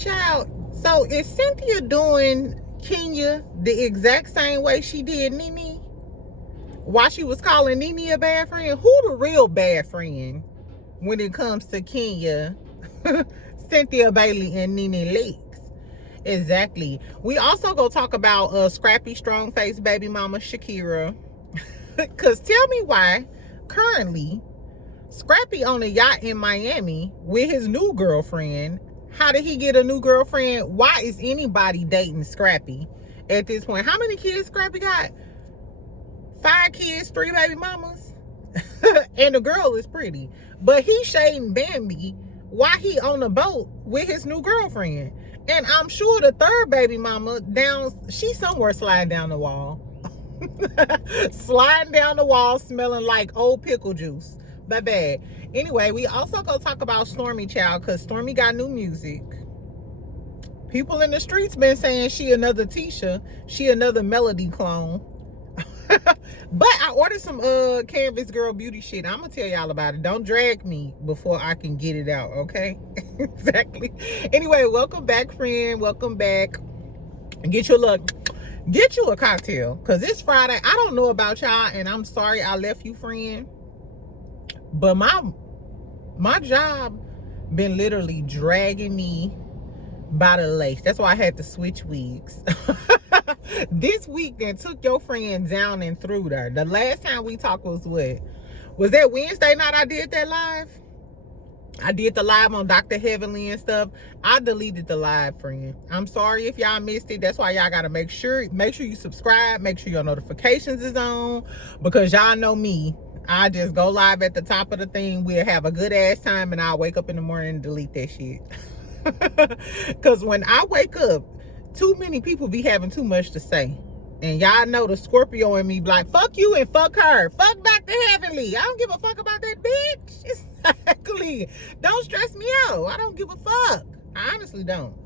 Child, so is Cynthia doing Kenya the exact same way she did Nene? Why she was calling Nene a bad friend? Who the real bad friend when it comes to Kenya? Cynthia Bailey and Nene Leaks. Exactly. We also go talk about Scrappy strong face baby mama Shakira. Cause tell me why currently Scrappy on a yacht in Miami with his new girlfriend. How did he get a new girlfriend? Why is anybody dating Scrappy at this point? How many kids Scrappy got? 5 kids, 3 baby mamas. And the girl is pretty. But he shading Bambi while he on a boat with his new girlfriend. And I'm sure the 3rd baby mama she's somewhere sliding down the wall. Sliding down the wall smelling like old pickle juice. But bad. Anyway, we also go talk about Stormy, child, because Stormy got new music. People in the streets been saying she another Tisha. She another Melody clone. But I ordered some Canvas Girl beauty shit. I'm gonna tell y'all about it. Don't drag me before I can get it out, okay? Exactly. Anyway, welcome back, friend. Welcome back. Get you a cocktail, because it's Friday. I don't know about y'all, and I'm sorry I left you, friend. But my job been literally dragging me by the lace. That's why I had to switch wigs. This week then took your friend down and through there. The last time we talked was what? Was that Wednesday night I did that live? I did the live on Dr. Heavenly and stuff. I deleted the live, friend. I'm sorry if y'all missed it. That's why y'all gotta make sure you subscribe, make sure your notifications is on, because y'all know me. I just go live at the top of the thing. We'll have a good ass time, and I'll wake up in the morning and delete that shit. Because when I wake up, too many people be having too much to say. And y'all know the Scorpio in me be like, fuck you and fuck her. Fuck Dr. Heavenly. I don't give a fuck about that bitch. Exactly. Don't stress me out. I don't give a fuck. I honestly don't.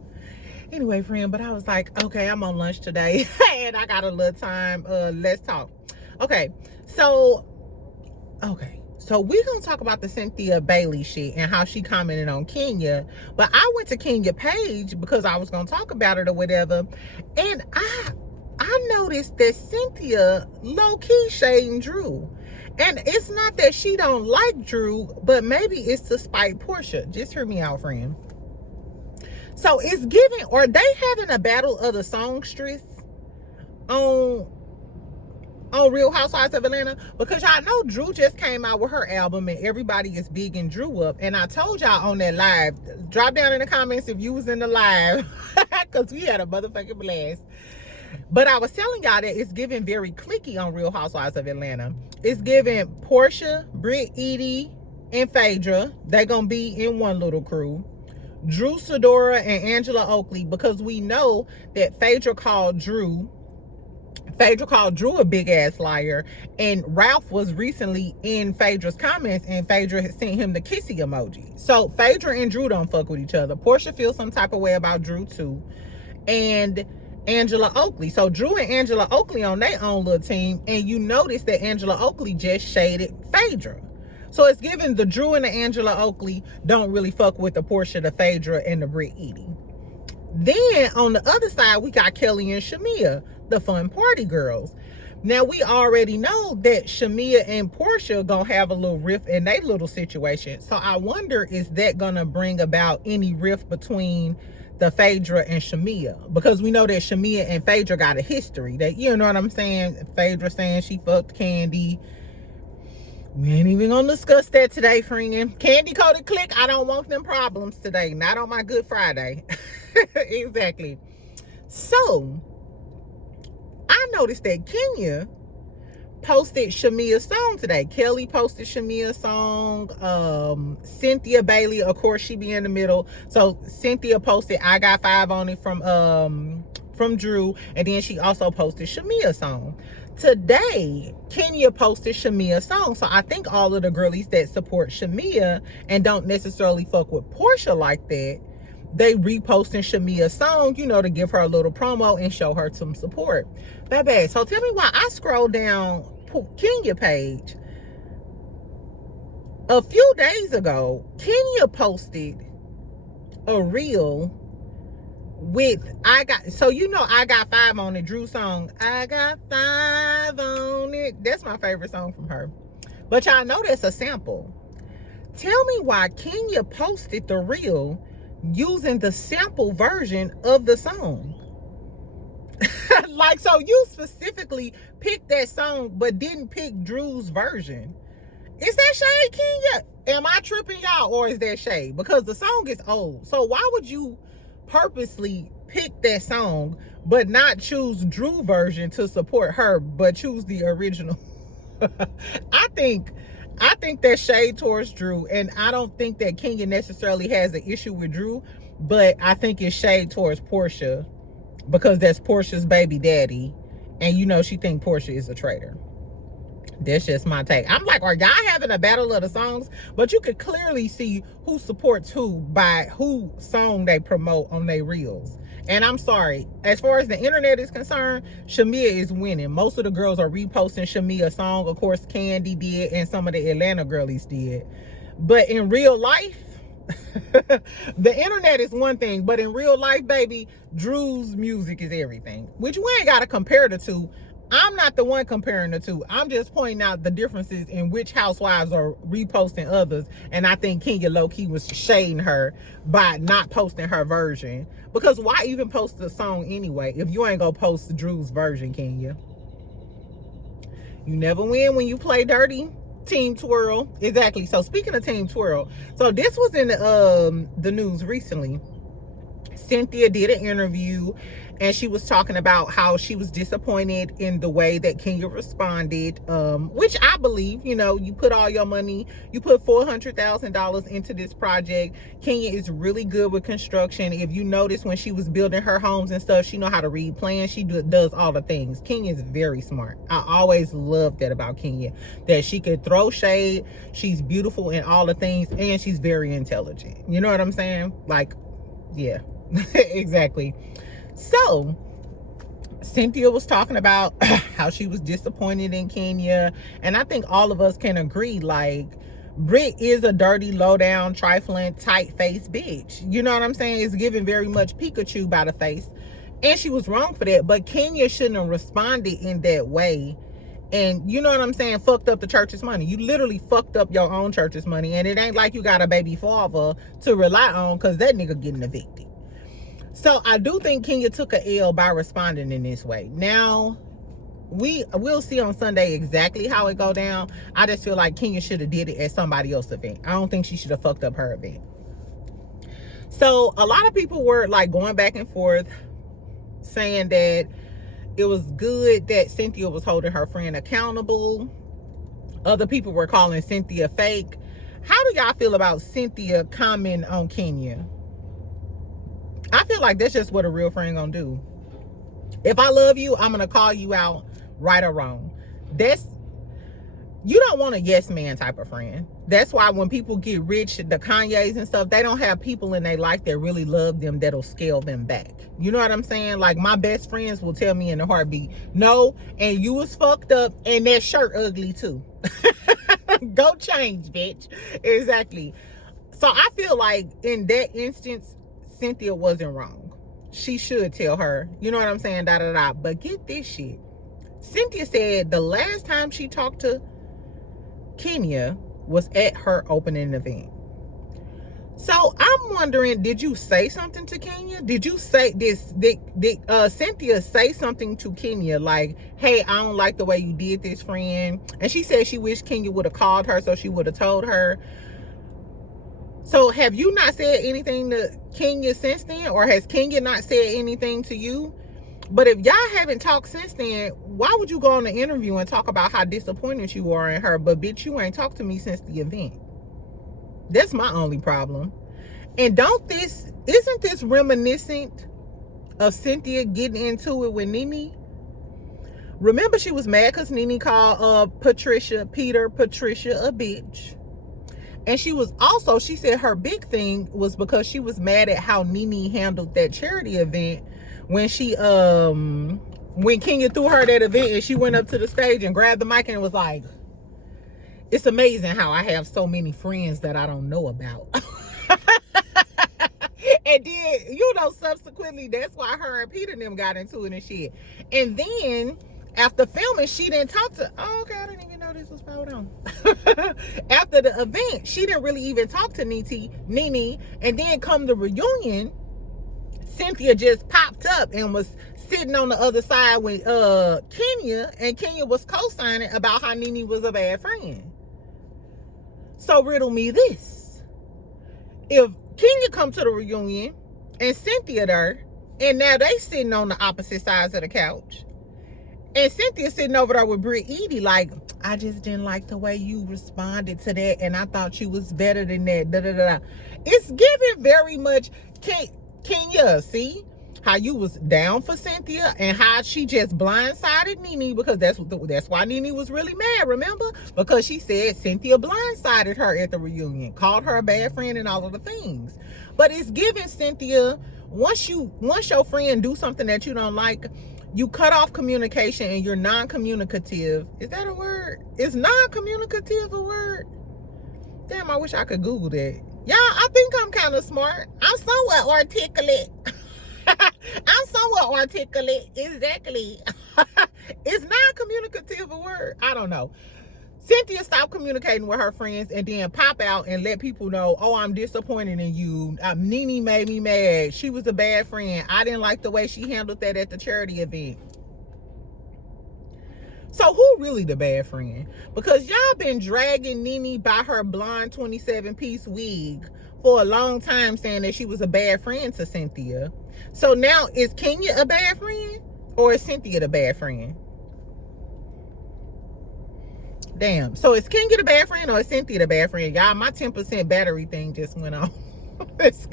Anyway, friend, but I was like, okay, I'm on lunch today. And I got a little time. Let's talk. Okay, so we're going to talk about the Cynthia Bailey shit and how she commented on Kenya. But I went to Kenya page because I was going to talk about it or whatever. And I noticed that Cynthia low-key shading Drew. And it's not that she don't like Drew, but maybe it's to spite Portia. Just hear me out, friend. So it's giving, or they having a battle of the songstress on Real Housewives of Atlanta, because y'all know Drew just came out with her album and everybody is bigging Drew up. And I told y'all on that live, drop down in the comments if you was in the live, because we had a motherfucking blast. But I was telling y'all that it's giving very cliquey on Real Housewives of Atlanta. It's giving Portia, Britt, Edie, and Phaedra. They gonna be in one little crew. Drew Sidora and Angela Oakley, because we know that Phaedra called Drew a big ass liar, and Ralph was recently in Phaedra's comments and Phaedra had sent him the kissy emoji. So Phaedra and Drew don't fuck with each other. Portia feels some type of way about Drew too, and Angela Oakley. So Drew and Angela Oakley on their own little team, and you notice that Angela Oakley just shaded Phaedra. So it's given the Drew and the Angela Oakley don't really fuck with the Portia, the Phaedra, and the Britt Edie. Then on the other side, we got Kelly and Shamia, the fun party girls. Now we already know that Shamia and Portia gonna have a little rift in their little situation. So I wonder, is that gonna bring about any rift between the Phaedra and Shamia? Because we know that Shamia and Phaedra got a history. That, you know what I'm saying? Phaedra saying she fucked Candy. We ain't even gonna discuss that today, friend. Candy coated click. I don't want them problems today. Not on my Good Friday. Exactly. So I noticed that Kenya posted Shamia's song today. Kelly posted Shamia's song. Cynthia Bailey, of course, she be in the middle. So Cynthia posted I Got 5 on it from Drew, and then she also posted Shamia's song. Today, Kenya posted Shamia's song. So I think all of the girlies that support Shamia and don't necessarily fuck with Portia like that, they reposting Shamia's song, you know, to give her a little promo and show her some support. Baby, so tell me why I scroll down Kenya page. A few days ago, Kenya posted a reel so you know I Got Five on it, Drew song. I got five on it. That's my favorite song from her. But y'all know that's a sample. Tell me why Kenya posted the reel using the sample version of the song. Like, so you specifically picked that song but didn't pick Drew's version. Is that shade, Kenya? Am I tripping y'all, or is that shade? Because the song is old. So why would you purposely pick that song but not choose Drew version to support her, but choose the original? I think that's shade towards Drew, and I don't think that Kenya necessarily has an issue with Drew, but I think it's shade towards Portia because that's Portia's baby daddy, and you know she think Portia is a traitor. That's just my take. I'm like, are y'all having a battle of the songs? But you could clearly see who supports who by who song they promote on their reels. And I'm sorry, as far as the internet is concerned, Shamia is winning. Most of the girls are reposting Shamia's song. Of course, Candy did, and some of the Atlanta girlies did. But in real life, the internet is one thing, but in real life, baby, Drew's music is everything. Which we ain't got to compare the two. I'm not the one comparing the two. I'm just pointing out the differences in which housewives are reposting others. And I think Kenya low-key was shading her by not posting her version. Because why even post the song anyway if you ain't gonna post Drew's version, Kenya? You never win when you play dirty. Team Twirl. Exactly. So speaking of Team Twirl, so this was in the news recently. Cynthia did an interview and she was talking about how she was disappointed in the way that Kenya responded, which I believe. You know, you put all your money, you put $400,000 into this project. Kenya is really good with construction. If you notice, when she was building her homes and stuff, she know how to read plans. She does all the things. Kenya is very smart. I always loved that about Kenya, that she could throw shade. She's beautiful in all the things, and she's very intelligent. You know what I'm saying? Like, yeah. Exactly. So Cynthia was talking about how she was disappointed in Kenya, and I think all of us can agree, like, Britt is a dirty, low down, trifling, tight-faced bitch. You know what I'm saying? It's giving very much Pikachu by the face, and she was wrong for that. But Kenya shouldn't have responded in that way. And you know what I'm saying? Fucked up the church's money. You literally fucked up your own church's money, and it ain't like you got a baby father to rely on because that nigga getting evicted. So I do think Kenya took a L by responding in this way. Now, we'll see on Sunday exactly how it go down. I just feel like Kenya should have did it at somebody else's event. I don't think she should have fucked up her event. So a lot of people were like going back and forth saying that it was good that Cynthia was holding her friend accountable. Other people were calling Cynthia fake. How do y'all feel about Cynthia commenting on Kenya? I feel like that's just what a real friend gonna do. If I love you, I'm gonna call you out, right or wrong. You don't want a yes man type of friend. That's why when people get rich, the Kanyes and stuff, they don't have people in their life that really love them, that'll scale them back. You know what I'm saying? Like, my best friends will tell me in a heartbeat, no, and you was fucked up, and that shirt ugly too. Go change, bitch. Exactly. So I feel like in that instance, Cynthia wasn't wrong. She should tell her, you know what I'm saying, da da da. But get this shit. Cynthia said the last time she talked to Kenya was at her opening event. So I'm wondering, did you say something to Kenya? Did you say this? Did Cynthia say something to Kenya like, hey, I don't like the way you did this, friend? And she said she wished Kenya would have called her so she would have told her. So have you not said anything to Kenya since then? Or has Kenya not said anything to you? But if y'all haven't talked since then, why would you go on the interview and talk about how disappointed you are in her? But bitch, you ain't talked to me since the event. That's my only problem. And isn't this reminiscent of Cynthia getting into it with Nene? Remember, she was mad because Nene called Patricia a bitch. And she said her big thing was because she was mad at how Nene handled that charity event when Kenya threw her that event and she went up to the stage and grabbed the mic and was like, it's amazing how I have so many friends that I don't know about. And And then, subsequently, that's why her and Peter and them got into it and shit. And then, after filming, she didn't talk to... Oh, okay, I didn't even know this was going on. After the event, she didn't really even talk to Nene. And then come the reunion, Cynthia just popped up and was sitting on the other side with Kenya, and Kenya was co-signing about how Nene was a bad friend. So riddle me this. If Kenya come to the reunion and Cynthia there, and now they sitting on the opposite sides of the couch, and Cynthia sitting over there with Britt Edie like, I just didn't like the way you responded to that, and I thought you was better than that. Da, da, da, da. It's giving very much Kenya, see how you was down for Cynthia and how she just blindsided Nene, because that's why Nene was really mad, remember? Because she said Cynthia blindsided her at the reunion, called her a bad friend and all of the things. But it's giving Cynthia, once your friend do something that you don't like, you cut off communication and you're non-communicative. Is that a word? Is non-communicative a word? Damn, I wish I could Google that. Y'all, I think I'm kind of smart. I'm somewhat articulate. I'm somewhat articulate. Exactly. Is non-communicative a word? I don't know. Cynthia stopped communicating with her friends and then pop out and let people know, oh, I'm disappointed in you. Nene made me mad. She was a bad friend. I didn't like the way she handled that at the charity event. So who really the bad friend? Because y'all been dragging Nene by her blonde 27-piece wig for a long time, saying that she was a bad friend to Cynthia. So now, is Kenya a bad friend? Or is Cynthia the bad friend? Damn. So is Kenya the bad friend or is Cynthia the bad friend? Y'all, my 10% battery thing just went off. So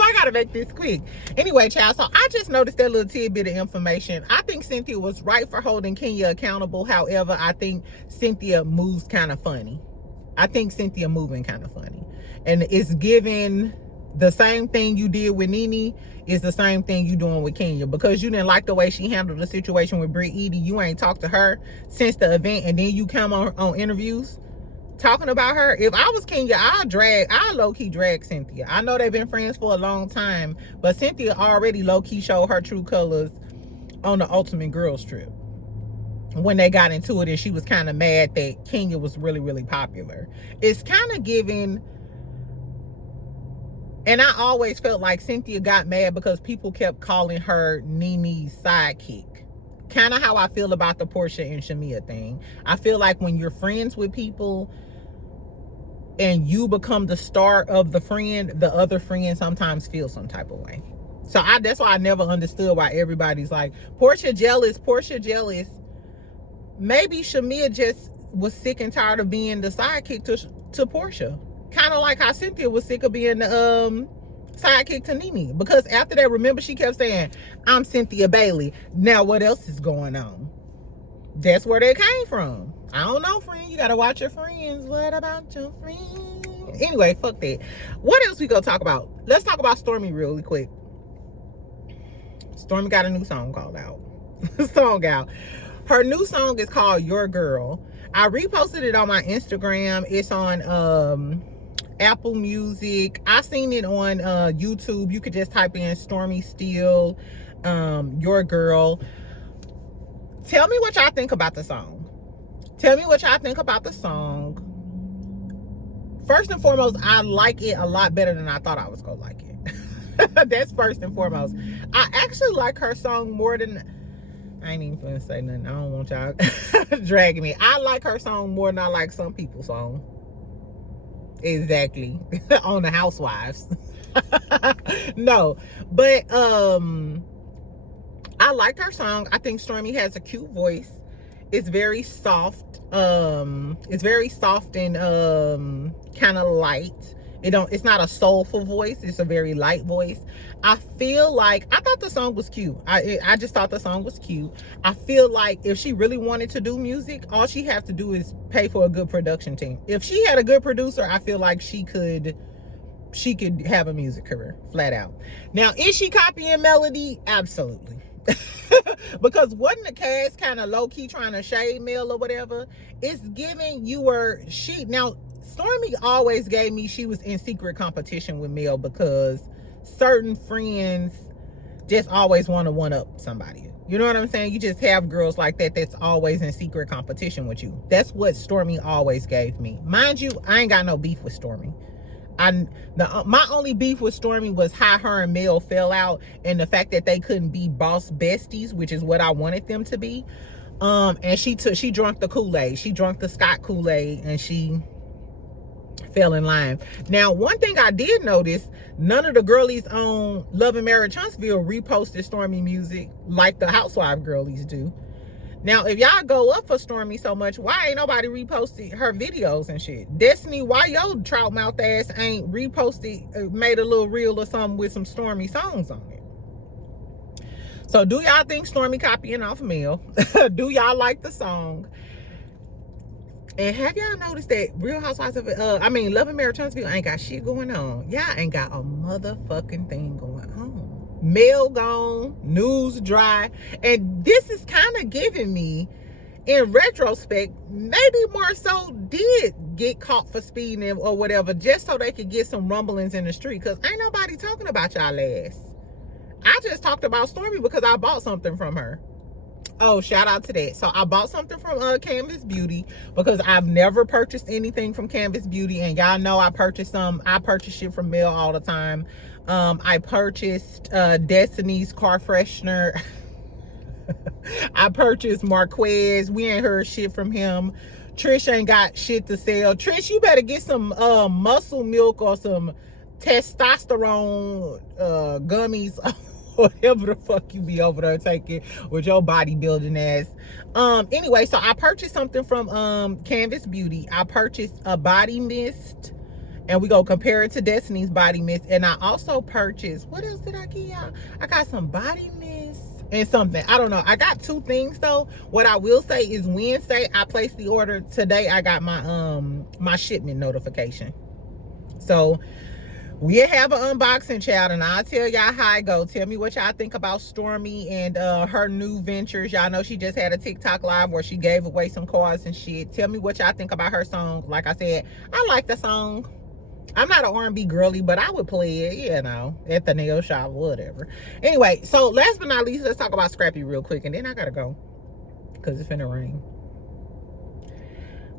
I gotta make this quick. Anyway, child, so I just noticed that little tidbit of information. I think Cynthia was right for holding Kenya accountable. However, I think Cynthia moves kind of funny. I think Cynthia moving kind of funny. And it's giving the same thing you did with Nene is the same thing you doing with Kenya. Because you didn't like the way she handled the situation with Britt Edie, you ain't talked to her since the event, and then you come on interviews talking about her. If I was Kenya, I'll low-key drag Cynthia. I know they've been friends for a long time, but Cynthia already low-key showed her true colors on the Ultimate Girls Trip when they got into it, and she was kind of mad that Kenya was really, really popular. It's kind of giving... And I always felt like Cynthia got mad because people kept calling her Nene's sidekick. Kind of how I feel about the Portia and Shamia thing. I feel like when you're friends with people and you become the star of the friend, the other friend sometimes feels some type of way. So that's why I never understood why everybody's like, Portia jealous, Portia jealous. Maybe Shamia just was sick and tired of being the sidekick to Portia. Kind of like how Cynthia was sick of being the sidekick to Nene. Because after that, remember, she kept saying, I'm Cynthia Bailey. Now, what else is going on? That's where they came from. I don't know, friend. You got to watch your friends. What about your friends? Anyway, fuck that. What else we gonna talk about? Let's talk about Stormy really quick. Stormy got a new song called out. Her new song is called Your Girl. I reposted it on my Instagram. It's on Apple Music. I seen it on YouTube. You could just type in Stormy Steele, Your Girl. Tell me what y'all think about the song. Tell me what y'all think about the song. First and foremost, I like it a lot better than I thought I was gonna like it. That's first and foremost. I actually like her song more than... I ain't even finna say nothing. I don't want y'all dragging me. I like her song more than I like some people's song. Exactly. On the Housewives. No. But I liked her song. I think Stormy has a cute voice. It's very soft. It's very soft and kind of light. It's not a soulful voice. It's a very light voice. I feel like, I thought the song was cute. I just thought the song was cute. I feel like if she really wanted to do music, all she have to do is pay for a good production team. If she had a good producer, I feel like she could have a music career, flat out. Now, is she copying Melody? Absolutely. Because wasn't the cast kind of low-key trying to shade Mel or whatever? It's giving now, Stormy always gave me she was in secret competition with Mel because certain friends just always want to one up somebody. You know what I'm saying? You just have girls like that that's always in secret competition with you. That's what Stormy always gave me. Mind you, I ain't got no beef with Stormy. My only beef with Stormy was how her and Mel fell out, and the fact that they couldn't be boss besties, which is what I wanted them to be. And she drunk the Kool-Aid. She drunk the Scott Kool-Aid, and she fell in line. Now, one thing I did notice, none of the girlies on Love and Marriage Huntsville reposted Stormy music like the Housewife girlies do. Now, if y'all go up for Stormy so much, why ain't nobody reposted her videos and shit? Destiny, why your trout mouth ass ain't reposted, made a little reel or something with some Stormy songs on it? So do y'all think Stormy copying off Mel? Do y'all like the song? And have y'all noticed that Real Housewives of Love and Marriage Huntsville ain't got shit going on? Y'all ain't got a motherfucking thing going on. Mel gone, news dry, and this is kind of giving me, in retrospect, maybe more so did get caught for speeding or whatever, just so they could get some rumblings in the street, because ain't nobody talking about y'all ass. I just talked about Stormy because I bought something from her. Oh, shout out to that. So I bought something from Canvas Beauty, because I've never purchased anything from Canvas Beauty, and y'all know I purchase shit from Mel all the time. I purchased Destiny's car freshener. I purchased Marquez. We ain't heard shit from him. Trish ain't got shit to sell. Trish, you better get some muscle milk or some testosterone gummies, whatever the fuck you be over there taking with your bodybuilding ass. Anyway, so I purchased something from Canvas Beauty. I purchased a body mist, and we go compare it to Destiny's body mist. And I also purchased, what else did I get y'all? I got some body mist and something. I don't know. I got two things though. What I will say is Wednesday I placed the order. Today I got my my shipment notification. So we have an unboxing, child, and I'll tell y'all how it go. Tell me what y'all think about Stormy and her new ventures. Y'all know she just had a TikTok live where she gave away some cards and shit. Tell me what y'all think about her song. Like I said, I like the song. I'm not an R&B girly, but I would play it, you know, at the nail shop, whatever. Anyway, so last but not least, let's talk about Scrappy real quick, and then I gotta go because it's finna rain.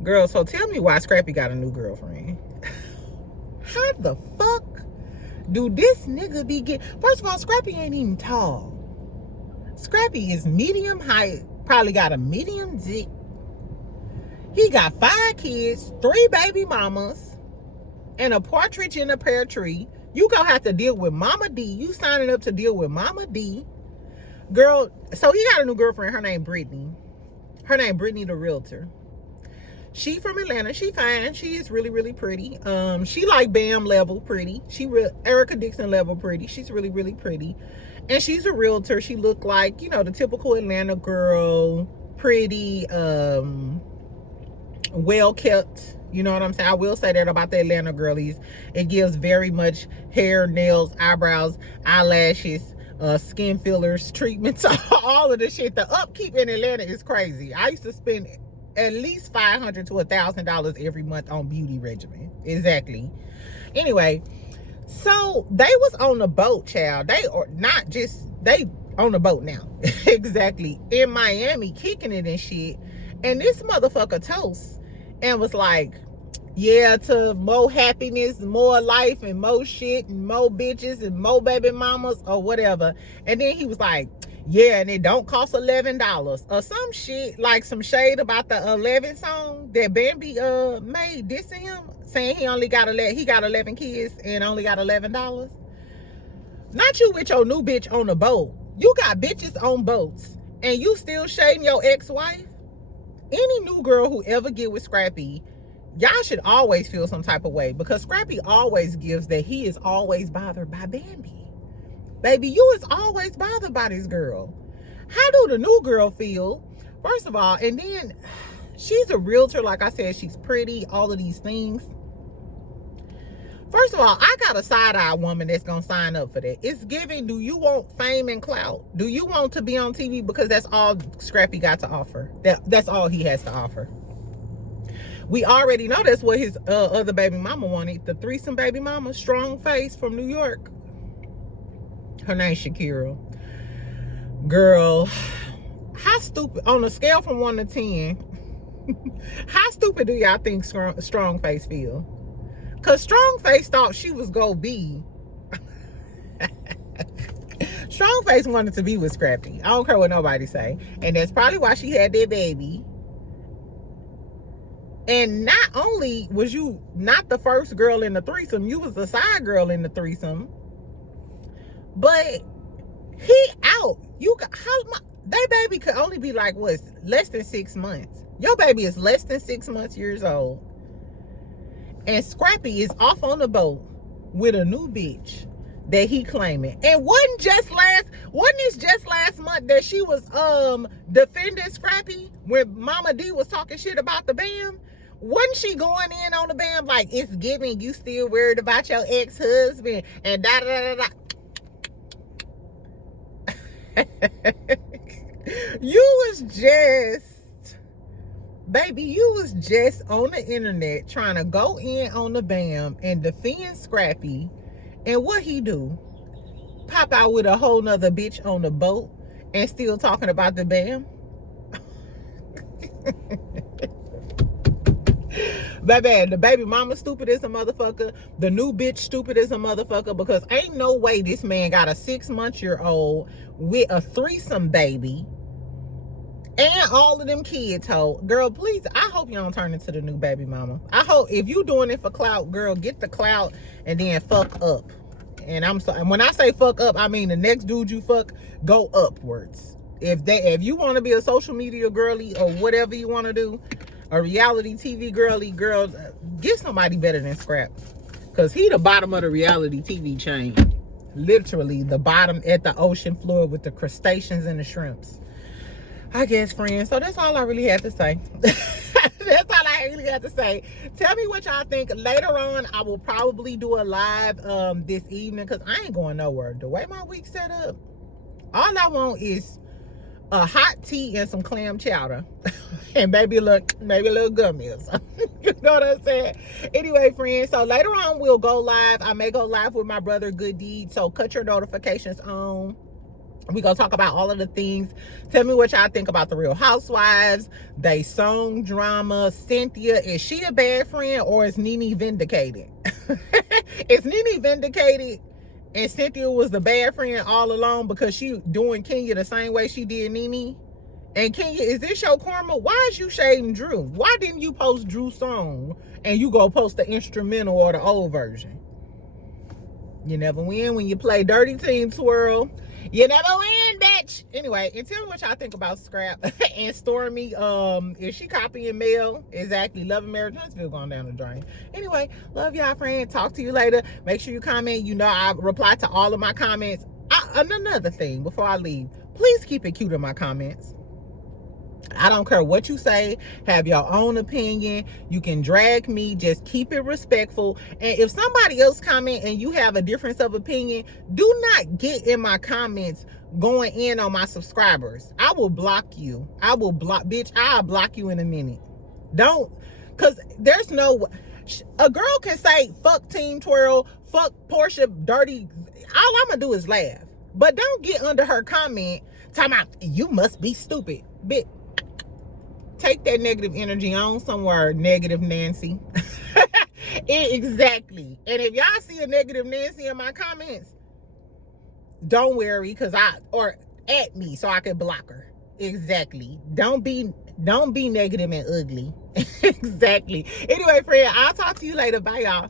Girl, so tell me why Scrappy got a new girlfriend. How the fuck do this nigga be getting... First of all, Scrappy ain't even tall. Scrappy is medium height, probably got a medium dick. He got 5 kids, 3 baby mamas, and a partridge in a pear tree. You gonna have to deal with Mama D. You signing up to deal with Mama D. Girl, so he got a new girlfriend. Her name Brittany. Her name Brittany the realtor. She from Atlanta. She fine. She is really, really pretty. She like Bam level pretty. She Erica Dixon level pretty. She's really, really pretty. And she's a realtor. She looked like, you know, the typical Atlanta girl. Pretty, well kept. You know what I'm saying? I will say that about the Atlanta girlies. It gives very much hair, nails, eyebrows, eyelashes, skin fillers, treatments, all of the shit. The upkeep in Atlanta is crazy. I used to spend at least $500 to $1,000 every month on beauty regimen. Exactly. Anyway, so they was on the boat, child. They on the boat now. Exactly. In Miami, kicking it and shit. And this motherfucker toast and was like, yeah, to more happiness, more life, and more shit, and more bitches, and more baby mamas, or whatever. And then he was like, yeah, and it don't cost $11 or some shit, like some shade about the 11 song that Bambi made dissing him, saying he got 11 kids and only got $11. Not you with your new bitch on the boat. You got bitches on boats and you still shading your ex-wife. Any new girl who ever get with Scrappy, y'all should always feel some type of way, because Scrappy always gives that he is always bothered by Bambi. Baby, you is always bothered by this girl. How do the new girl feel? First of all, and then she's a realtor. Like I said, she's pretty, all of these things. First of all, I got a side-eye woman that's going to sign up for that. It's giving, do you want fame and clout? Do you want to be on TV? Because that's all Scrappy got to offer. That's all he has to offer. We already know that's what his other baby mama wanted. The threesome baby mama, strong face from New York. Her name's Shakira. Girl, how stupid, on a scale from 1 to 10, how stupid do y'all think Strong Face feel? Because Strong Face thought she was going to be. Strong Face wanted to be with Scrappy. I don't care what nobody say. And that's probably why she had that baby. And not only was you not the first girl in the threesome, you was the side girl in the threesome. But he out. You got that baby could only be like what, less than 6 months. Your baby is less than 6 months years old. And Scrappy is off on the boat with a new bitch that he claiming. And wasn't this just last month that she was defending Scrappy when Mama D was talking shit about the BAM? Wasn't she going in on the BAM like, it's giving you still worried about your ex-husband and da da da da. You was just, baby, you was just on the internet trying to go in on the BAM and defend Scrappy. And what he do? Pop out with a whole nother bitch on the boat and still talking about the BAM? Baby, the baby mama stupid as a motherfucker. The new bitch stupid as a motherfucker, because ain't no way this man got a 6-month-old with a threesome baby and all of them kids. Girl, please, I hope you don't turn into the new baby mama. I hope if you doing it for clout, girl, get the clout and then fuck up. And I'm sorry, when I say fuck up, I mean the next dude you fuck, go upwards. If you want to be a social media girly or whatever you want to do, a reality TV girly, girl, get somebody better than Scrap. Because he the bottom of the reality TV chain. Literally the bottom at the ocean floor with the crustaceans and the shrimps. I guess, friends. So that's all I really had to say. That's all I really had to say. Tell me what y'all think. Later on, I will probably do a live this evening because I ain't going nowhere. The way my week's set up, all I want is a hot tea and some clam chowder. And maybe a little gummy or something. You know what I'm saying? Anyway, friends, so later on we'll go live. I may go live with my brother Good Deed. So cut your notifications on. We gonna talk about all of the things. Tell me what y'all think about the Real Housewives, they song drama. Cynthia, is she a bad friend or is Nene vindicated? Is Nene vindicated and Cynthia was the bad friend all along because she doing Kenya the same way she did Nene? And Kenya, is this your karma? Why is you shading Drew? Why didn't you post Drew's song and you go post the instrumental or the old version? You never win when you play Dirty Team Twirl. You never win, bitch. Anyway, and tell me what y'all think about Scrap and Stormy. Is she copying Mel? Exactly. Love and Marriage Huntsville going down the drain. Anyway, love y'all, friend. Talk to you later. Make sure you comment. You know I reply to all of my comments. Another thing before I leave, please keep it cute in my comments. I don't care what you say. Have your own opinion. You can drag me. Just keep it respectful. And if somebody else comment and you have a difference of opinion, do not get in my comments going in on my subscribers. I will block you. I will block, bitch. I'll block you in a minute. Don't, because there's no, a girl can say fuck Team Twirl, fuck Portia, dirty. All I'm going to do is laugh. But don't get under her comment talking about you must be stupid. Bitch. Take that negative energy on somewhere, negative Nancy. Exactly. And if y'all see a negative Nancy in my comments, don't worry, or at me so I can block her. Exactly. Don't be negative and ugly. Exactly. Anyway, friend, I'll talk to you later. Bye, y'all.